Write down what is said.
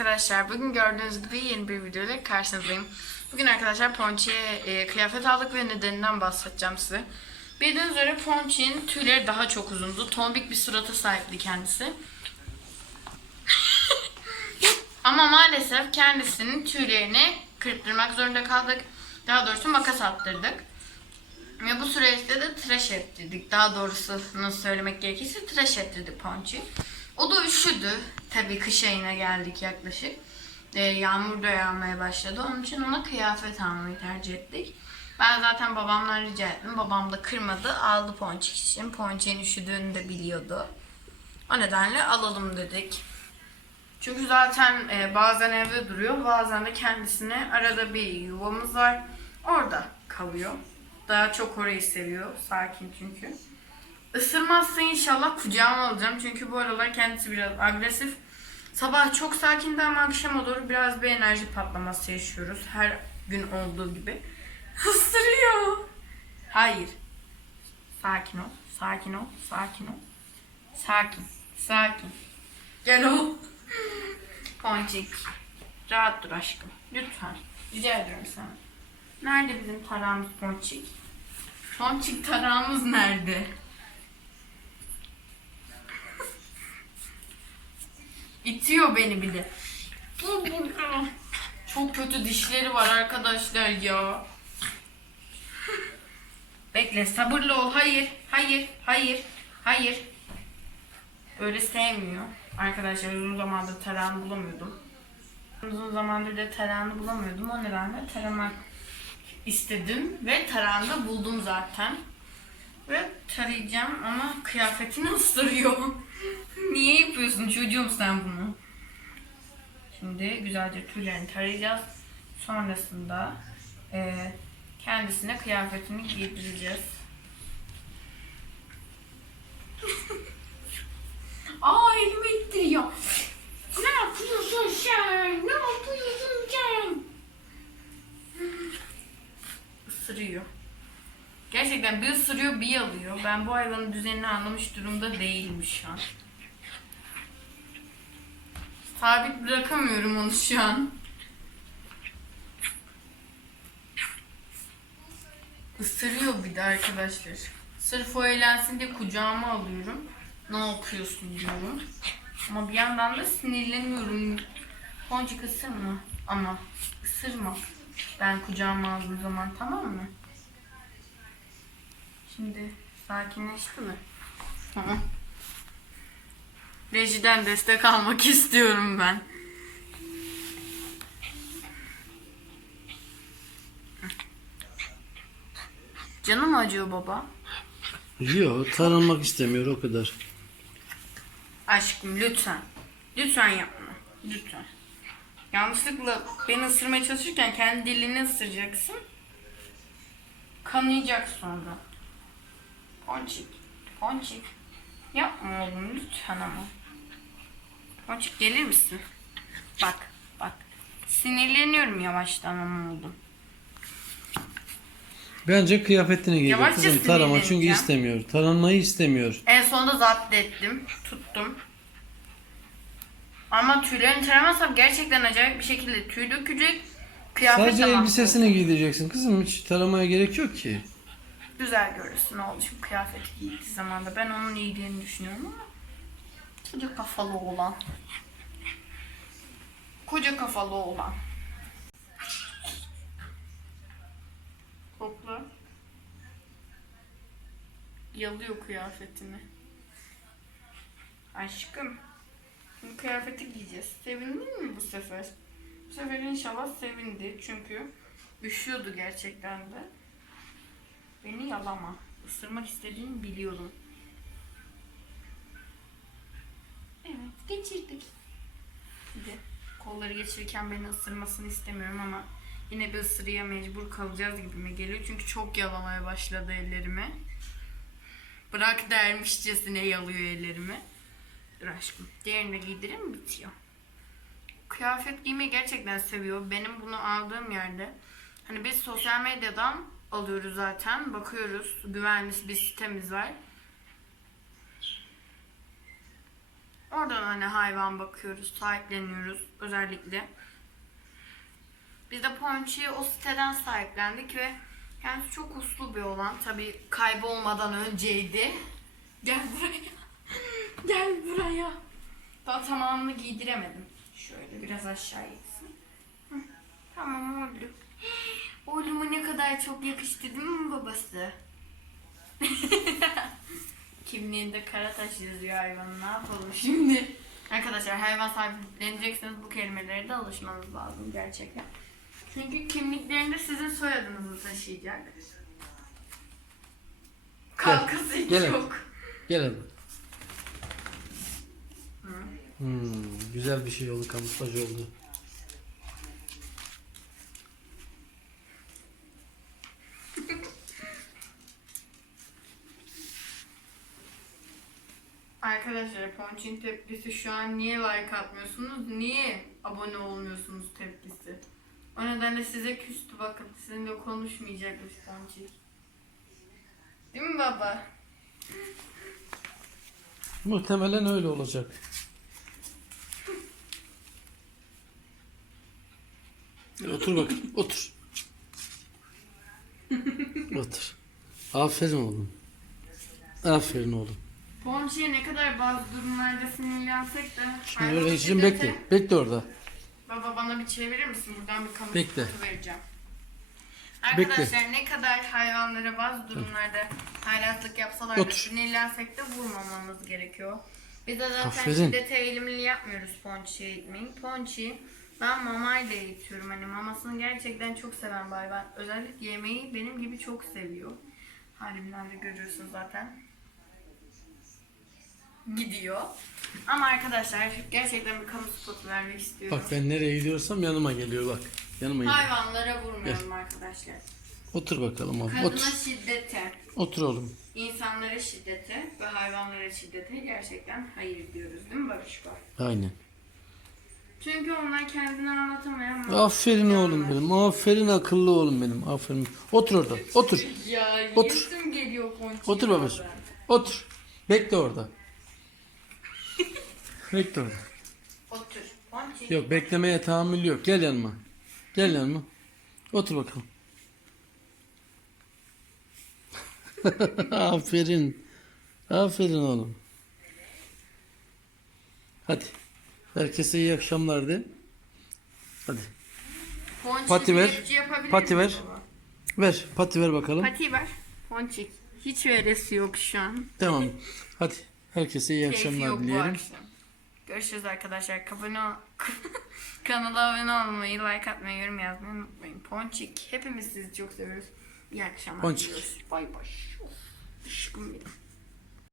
arkadaşlar. Bugün gördüğünüz gibi yeni bir video ile karşınızdayım. Bugün arkadaşlar Ponçi'ye e, kıyafet aldık ve nedeninden bahsedeceğim size. Bildiğiniz üzere Ponçi'nin tüyleri daha çok uzundu. Tombik bir surata sahipti kendisi. Ama maalesef kendisinin tüylerini kırptırmak zorunda kaldık. Daha doğrusu makas attırdık. Ve bu süreçte de tıraş ettirdik. Daha doğrusu nasıl söylemek gerekirse tıraş ettirdik Ponçi. O da üşüdü. Tabii kış ayına geldik yaklaşık. Ee, yağmur da yağmaya başladı. Onun için ona kıyafet almayı tercih ettik. Ben zaten babamdan rica ettim. Babam da kırmadı. Aldı Ponçik için. Ponçik'in üşüdüğünü de biliyordu. O nedenle alalım dedik. Çünkü zaten e, bazen evde duruyor, bazen de kendisine arada bir yuvamız var. Orada kalıyor. Daha çok orayı seviyor. Sakin çünkü. Isırmazsa inşallah kucağıma alacağım. Çünkü bu aralar kendisi biraz agresif. Sabah çok sakindi ama akşama doğru biraz bir enerji patlaması yaşıyoruz. Her gün olduğu gibi. Isırıyor. Hayır. Sakin ol. Sakin ol. Sakin ol. Sakin. Sakin. Gel ol. Ponçik. Rahat dur aşkım. Lütfen. Rica ediyorum sana. Nerede bizim tarağımız Ponçik? Ponçik tarağımız nerede? İtiyor beni bir de. Çok kötü dişleri var arkadaşlar ya. Bekle sabırlı ol. Hayır, hayır, hayır, hayır. Öyle sevmiyor. Arkadaşlar uzun zamandır tarağını bulamıyordum. Uzun zamandır da tarağını bulamıyordum. O nedenle taramak istedim ve tarağını buldum zaten. Ve tarayacağım ama kıyafetini ısırıyor. Niye yapıyorsun çocuğum sen bunu? Şimdi güzelce tüylerini tarayacağız. Sonrasında eee, kendisine kıyafetini giydireceğiz. Aa elimi ittiriyor. Ne yapıyorsun sen? Ne yapıyorsun sen? Isırıyor. Gerçekten bir ısırıyor bir yalıyor. Ben bu hayvanın düzenini anlamış durumda değilim şu an. Sabit bırakamıyorum onu şu an. Isırıyor bir de arkadaşlar. Sırf o eğlensin diye kucağıma alıyorum. Ne yapıyorsun diyorum. Ama bir yandan da sinirleniyorum. Boncuk ısırma. Ama ısırma. Ben kucağıma aldığım zaman tamam mı? Şimdi sakinleşti mi? Tamam. Rejiden destek almak istiyorum ben. Canım acıyor baba. Yok taranmak istemiyor o kadar. Aşkım lütfen. Lütfen yapma. Lütfen. Yanlışlıkla beni ısırmaya çalışırken kendi dilini ısıracaksın. Kanayacak sonra. Ponçik. Ponçik. Yapma oğlum lütfen ama. Ponçik gelir misin? Bak bak. Sinirleniyorum yavaştan ama oğlum. Bence kıyafetini giydir Yavaşça kızım tarama çünkü sinirleneceğim. istemiyor. Taranmayı istemiyor. En sonunda zapt ettim. Tuttum. Ama tüylerini taramazsam gerçekten acayip bir şekilde tüy dökecek. Kıyafet Sadece de mahvolacak. elbisesini giydireceksin kızım hiç taramaya gerek yok ki. Güzel görürsün oğlum kıyafet giydiği zaman da. Ben onun iyiliğini düşünüyorum ama. Koca kafalı olan. Koca kafalı olan. Kokla. Yalıyor kıyafetini. Aşkım. Bu kıyafeti giyeceğiz. Sevindin mi bu sefer? Bu sefer inşallah sevindi. Çünkü üşüyordu gerçekten de. Beni yalama. Isırmak istediğini biliyorum. Evet, geçirdik. Bir kolları geçirirken beni ısırmasını istemiyorum ama yine bir ısırıya mecbur kalacağız gibime geliyor. Çünkü çok yalamaya başladı ellerimi. Bırak dermişçesine yalıyor ellerimi. Dur aşkım. Diğerini de giydireyim bitiyor. Kıyafet giymeyi gerçekten seviyor. Benim bunu aldığım yerde hani biz sosyal medyadan alıyoruz zaten. Bakıyoruz. Güvenli bir sitemiz var. Oradan hani hayvan bakıyoruz, sahipleniyoruz özellikle. Biz de Ponçi'yi o siteden sahiplendik ve kendisi çok uslu bir olan. Tabii kaybolmadan önceydi. Gel buraya. Gel buraya. Daha tamamını giydiremedim. Şöyle biraz aşağı gitsin. Tamam oldu. Oğluma ne kadar çok yakıştı değil mi babası? Kimliğinde Karataş yazıyor hayvanın. Ne yapalım şimdi? Arkadaşlar hayvan sahiplenecekseniz bu kelimelere de alışmanız lazım gerçekten. Çünkü kimliklerinde sizin soyadınızı taşıyacak. Kankası hiç gel. yok. Gel hadi. Hmm, güzel bir şey oldu, kamuflaj oldu. Arkadaşlar Ponçin tepkisi şu an niye like atmıyorsunuz? Niye abone olmuyorsunuz tepkisi? O nedenle size küstü bakın. Sizinle konuşmayacakmış Ponçin. Değil mi baba? Muhtemelen öyle olacak. Otur bak, otur. otur. Aferin oğlum. Aferin oğlum. Ponçi'ye ne kadar bazı durumlarda sinirlensek de... Şimdi öyle şiddeti- bekle. Bekle orada. Baba bana bir çevirir misin? Buradan bir kamu Bekle. spotu vereceğim. Bekle. Arkadaşlar ne kadar hayvanlara bazı durumlarda haylazlık yapsalar da Otur. sinirlensek de vurmamamız gerekiyor. Biz de zaten Aferin. şiddete eğilimli yapmıyoruz Ponçi'ye eğitmeyi. Ponçi ben mamayla eğitiyorum. Hani mamasını gerçekten çok seven bir hayvan. Özellikle yemeği benim gibi çok seviyor. Halimden de görüyorsunuz zaten. Gidiyor. Ama arkadaşlar gerçekten bir kamu spotu vermek istiyorum. Bak ben nereye gidiyorsam yanıma geliyor bak. Yanıma geliyor. Hayvanlara vurmayalım arkadaşlar. Otur bakalım oğlum. Kadına Otur. şiddete, Otur oğlum. insanlara şiddete ve hayvanlara şiddete gerçekten hayır diyoruz değil mi Barışko? Aynen. Çünkü onlar kendini anlatamayan Aferin oğlum benim. Aferin akıllı oğlum benim. Aferin. Otur orada. Otur. Ya Otur. yesim geliyor. Otur babacığım. Otur. Bekle orada. Bekle orada. Otur. Ponçik. Yok beklemeye tahammül yok. Gel yanıma. Gel yanıma. Otur bakalım. Aferin. Aferin oğlum. Hadi. Herkese iyi akşamlar de. Hadi. Ponçik Pati ver. yapabilir Pati ver. baba? Ver. Pati ver bakalım. Pati ver. Ponçik. Hiç veresi yok şu an. Tamam. Hadi. Herkese iyi Keyfi akşamlar yok bu dileyelim. akşam. Görüşürüz arkadaşlar. Ol- Kanala abone olmayı, like atmayı, yorum yazmayı unutmayın. Ponçik. Hepimiz sizi çok seviyoruz. İyi akşamlar. Ponçik. Bay bay. Aşkım benim.